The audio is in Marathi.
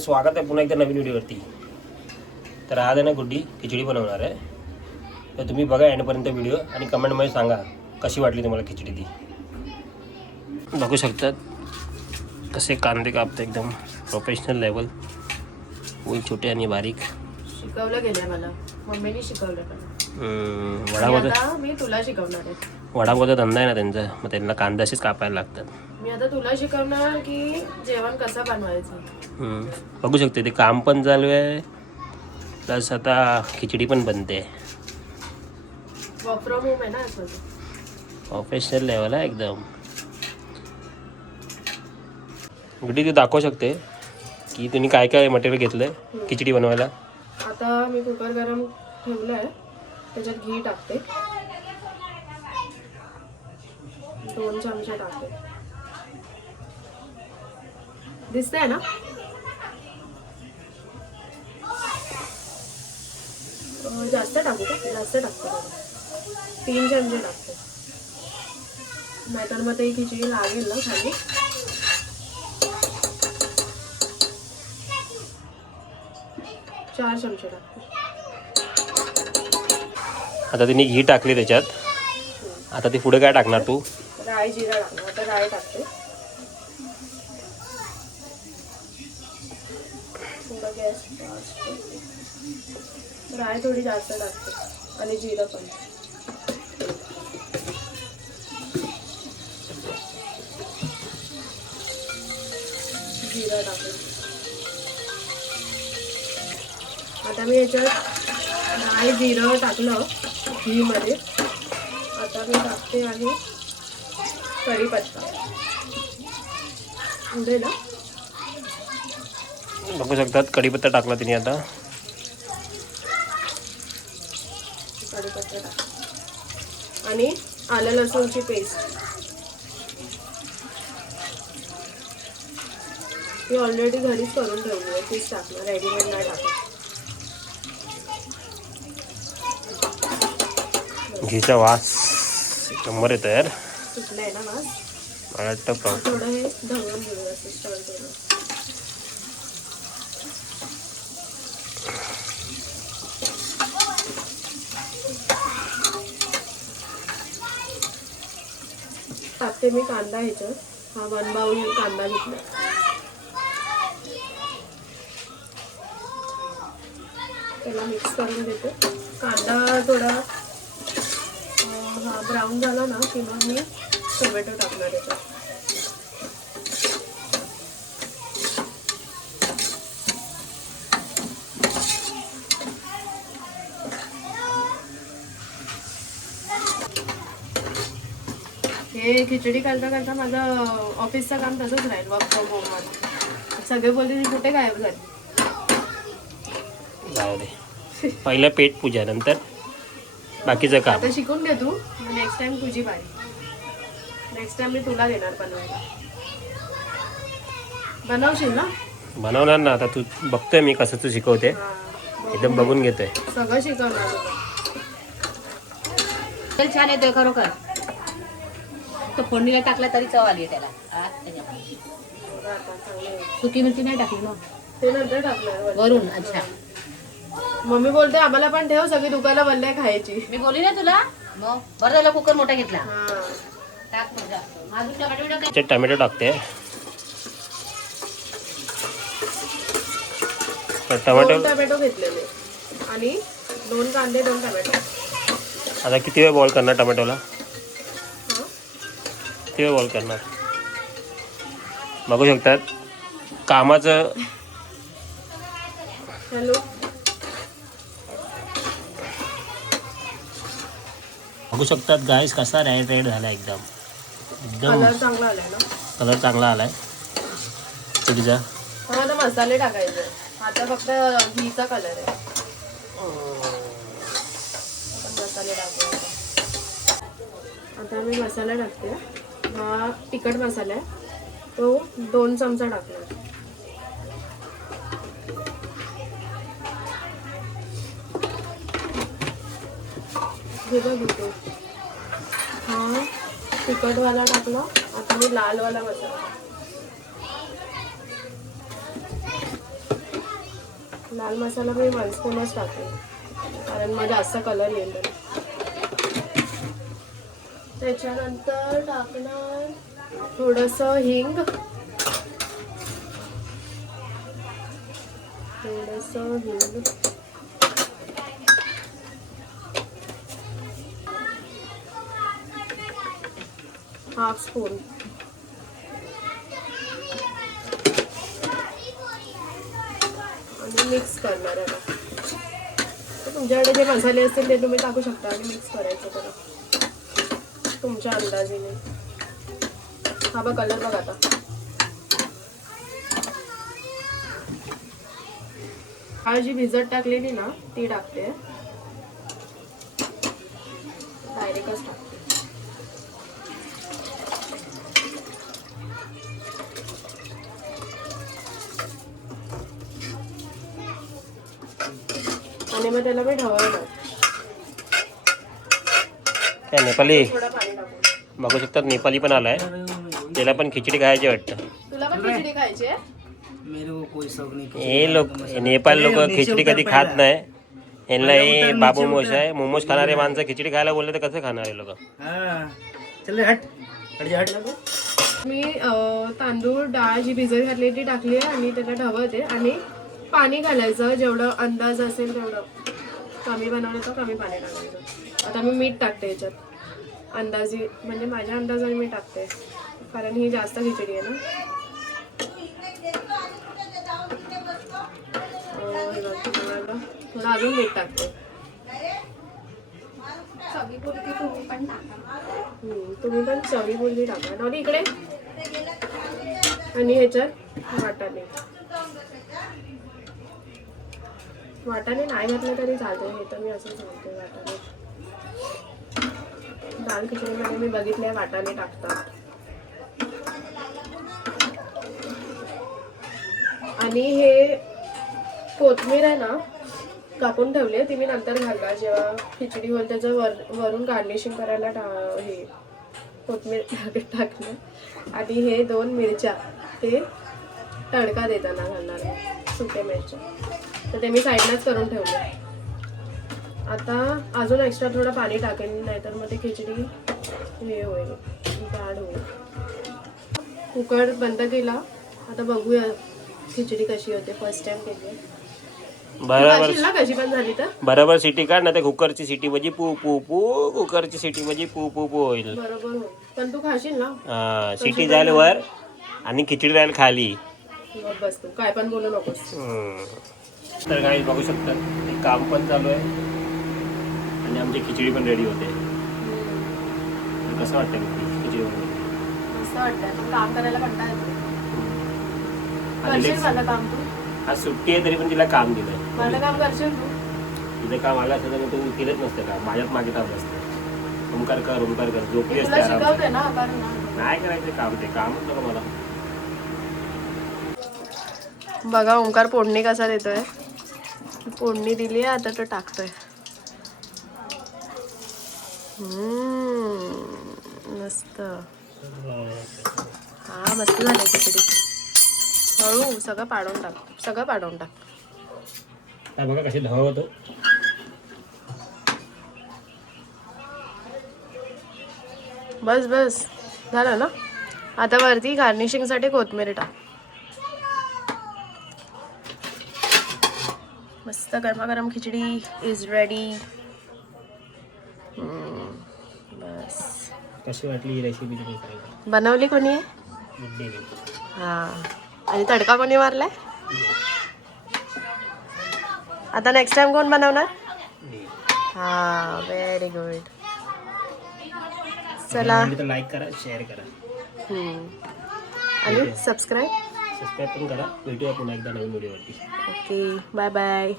स्वागत आहे पुन्हा एकदा नवीन व्हिडिओवरती. तर आज आहे ना गुड्डी खिचडी बनवणार आहे. तर तुम्ही बघा एंडपर्यंत व्हिडिओ आणि कमेंटमध्ये सांगा कशी वाटली तुम्हाला खिचडी. ती बघू शकतात कसे कांदे कापते एकदम प्रोफेशनल लेवल, वही छोटे आणि बारीक. शिकवलं गेलंय मला, मम्मीने शिकवलं पण. वडापाव मी तुला शिकवणार आहे. वडापावचा धंदा आहे ना त्यांचा, मग त्यांना कांदा असेच कापायला लागतात. मी आता तुला शिकवणार की जेवण कसं बनवायचं. बघू शकते ते काम पण चालू आहे प्लस आता खिचडी पण बनते. वर्क फ्रॉम होम आहे ना असं. प्रोफेशनल लेवल आहे एकदम. गुड्डी तू दाखवू शकते की तुम्ही काय काय मटेरियल घेतलंय खिचडी बनवायला. आता मी कुकर गरम ठेवलाय, त्याच्यात घी टाकते, 2 चमचे टाकते. दिसतंय ना? जास्त टाकू का? जास्त टाकते, 3 चमचे टाकते, नाहीतर मग ते खिचडी लागेल ना खाली. चार चमचे टाकते. आता तिने घी टाकली त्याच्यात. आता ती पुढे काय टाकणार तू? राई जिरा टाकणार. आता राई टाकते, थोडा गॅस फास्ट. राई थोडी जास्त टाकते आणि जिरं पण. जिरं टाकते. आता मी याच्यात राई जिरं टाकलं घीमध्ये. आता मी टाकते आहे कढीपत्ता. उडे ना, बघू शकतात कढीपत्ता टाकला तिने. आता कढीपत्ता टाक आणि आलं लसूणची पेस्ट. ती ऑलरेडी घरीच करून ठेवली आहे, तीच टाकणार, रेडीमेड नाही टाकत. घीचा वास एक नंबर येतो यार. सुटलंय ना वास. मला वाटतं थोडं हे ढवळून घेऊया सिस्टम थोडं. टाकते मी कांदा ह्याच्यात. हा 1 बाउल कांदा घेतला. त्याला मिक्स करून देते. कांदा थोडा हा ब्राऊन झाला ना की मग मी टोमॅटो टाकणार याच्यात. हे खिचडी करता करता माझं ऑफिसचं काम तसंच राहील, वर्क फ्रॉम होम मला. सगळे बोलते ती कुठे गायब झाली. जाऊ दे, पहिलं पेट पूजा नंतर बाकीचं काम. आता शिकून घे तू, नेक्स्ट टाइम तुझी बारी. नेक्स्ट टाइम मी तुला देणार बनवायला. बनवशील ना? बनवणार ना. आता तू बघतोय मी कसं तू शिकवते, एकदम बघून घेतोय. सगळं शिकवणार. छान येतोय खरोखर. तो फोडणीला टाकला तरी चव आली त्याला. सुकी मिरची नाही टाकली ना? ते नंतर टाकणार वरून. अच्छा, मम्मी बोलते आम्हाला पण ठेव, सगळी दुकानं बंद आहे खायची. मी बोलली ना तुला. मग बरं झालं कुकर मोठा घेतला. टाक त्याच्यात टमॅटो टाकते. टमॅटो घेतलेले आणि 2 कांदे 2 टमॅटो. आता किती वेळ बॉईल करणार टमॅटोला? किती वेळ बॉईल करणार? बघू शकतात कामाचं. हॅलो, बघू शकतात गाईस कसा रेड रेड झाला एकदम. कलर चांगला आलाय ना? कलर चांगला आलाय खिचडीचा. आता मसाले टाकायचे. आता फक्त घीचा कलर आहे. मसाले टाकूया. आता मी मसाला टाकते. हा तिखट मसाला आहे, तो 2 चमचा टाकला. घेतो. हा तिखटवाला टाकला. आता मी लालवाला मसाला. लाल मसाला मी 1 स्पूनच टाकेन कारण मग जास्त कलर येईल त्याला. त्याच्यानंतर टाकणार थोडंसं हिंग, हाफ स्पून. आणि मिक्स करणार आहे. तर तुमच्याकडे जे मसाले असतील ते तुम्ही टाकू शकता आणि मिक्स करायचं बरं तुमच्या अंदाजाने. हा बघ कलर बघ आता. डाळ जी भिजत टाकलेली ना ती टाकते, डायरेक्टच टाकते. आणि मग त्याला मी ढवळणार. त्या नेपाली थोडं पाणी टाकून. बघू शकतात, नेपाली पण आलाय, त्याला पण खिचडी खायची वाटतं. तुला पण खिचडी खायची आहे? मेरे को कोई शौक नहीं। हे लोक नेपाळ लोक खिचडी कधी खात नाही. यांना हे बाबू मोश आहे, मोमोज खाणारे माणसं खिचडी खायला बोलले तर कसं खाणार हे लोक? हाँ चल हट हट जा हट। मी तांदूळ डाळ जी भिजत घातलेली टाकली आहे आणि त्याला ढवळते आणि पाणी घालायचं जेवढं अंदाज असेल तेवढं. कमी बनवलं तर कमी पाणी टाकायचं. आता मी मीठ टाकते याच्यात अंदाजी, म्हणजे माझ्या अंदाजाने मी टाकते कारण ही जास्त खिचडी आहे ना. थोडं अजून मीठ टाकते. तुम्ही पण चवीपुरती टाका. नॉली इकडे. आणि ह्याच्यात वाटाणे. वाटाणे नाही घातले तरी चालते, हे तर मी असंच घालते वाटाणे. दाल खिचडीमध्ये मी बघितले वाटाणे टाकतात. आणि हे कोथिंबीर आहे ना कापून ठेवली, ती मी नंतर घालणार जेव्हा खिचडी होईल. त्याचं वरून गार्निशिंग करायला हे कोथिंबीर टाकलं. आणि हे 2 मिरच्या ते तडका देताना घालणार आहे, सुक्या मिरच्या. तर ते मी साईडलाच करून ठेवले. आता अजून एक्स्ट्रा थोडं पाणी टाकेन, नाहीतर मग ती खिचडी हे होईल, जाड होईल. कुकर बंद केला. आता बघूया खिचडी कशी होते. फर्स्ट टाइम केली. बरोबर कशी पण झाली तर बरोबर सिटी काढ ना, ते कुकरची सिटी म्हणजे पू पू पू, कुकरची सिटी म्हणजे पू पू पू होईल. बरोबर होईल. पण तू खाशील ना? हा, सिटी जायला वर आणि खिचडी राहील खाली. बस तू काय पण बोलू नकोस. तर काही बघू शकता ते काम पण चालू आहे आणि आमची खिचडी पण रेडी होते. तर कसं वाटतं खिचडी बनवून? मस्त वाटतंय. काम करायला कंटाळा येतो. आणि करशील मला काम तू? आज सुट्टी आहे तरी पण तिला काम दिलंय. मला काम करशील तू? तिथं काम आलं असतं तर तू केलंच नसतं का, माझ्याच मागे थांबलं असतं. ओमकार कर झोपली तुला असते शिकवते आराम. ना कारण ना. नाही करायचं काम, ते कामच नको मला. बघा ओंकार फोडणी कसा देतोय. फोडणी दिली आहे, आता तो टाकतोय. मस्त. हा मस्त झाली खिचडी. हळू सगळं पाडून टाक. काय बघा कशी धाव होतो. बस झालं ना. आता वरती गार्निशिंगसाठी कोथिंबीर टाक. मस्त गरमागरम खिचडी इज रेडी. बस. कशी वाटली ही रेसिपी तुम्ही? बनवली कोणी आहे? हा. आणि तडका कोणी मारलाय? आता नेक्स्ट टाइम कोण बनवणार? हा व्हेरी गुड. चला लाईक करा, शेअर करा आणि सबस्क्राईब पण करा. भेटूया पुन्हा एकदा नवीन व्हिडिओवरती. Okay bye bye.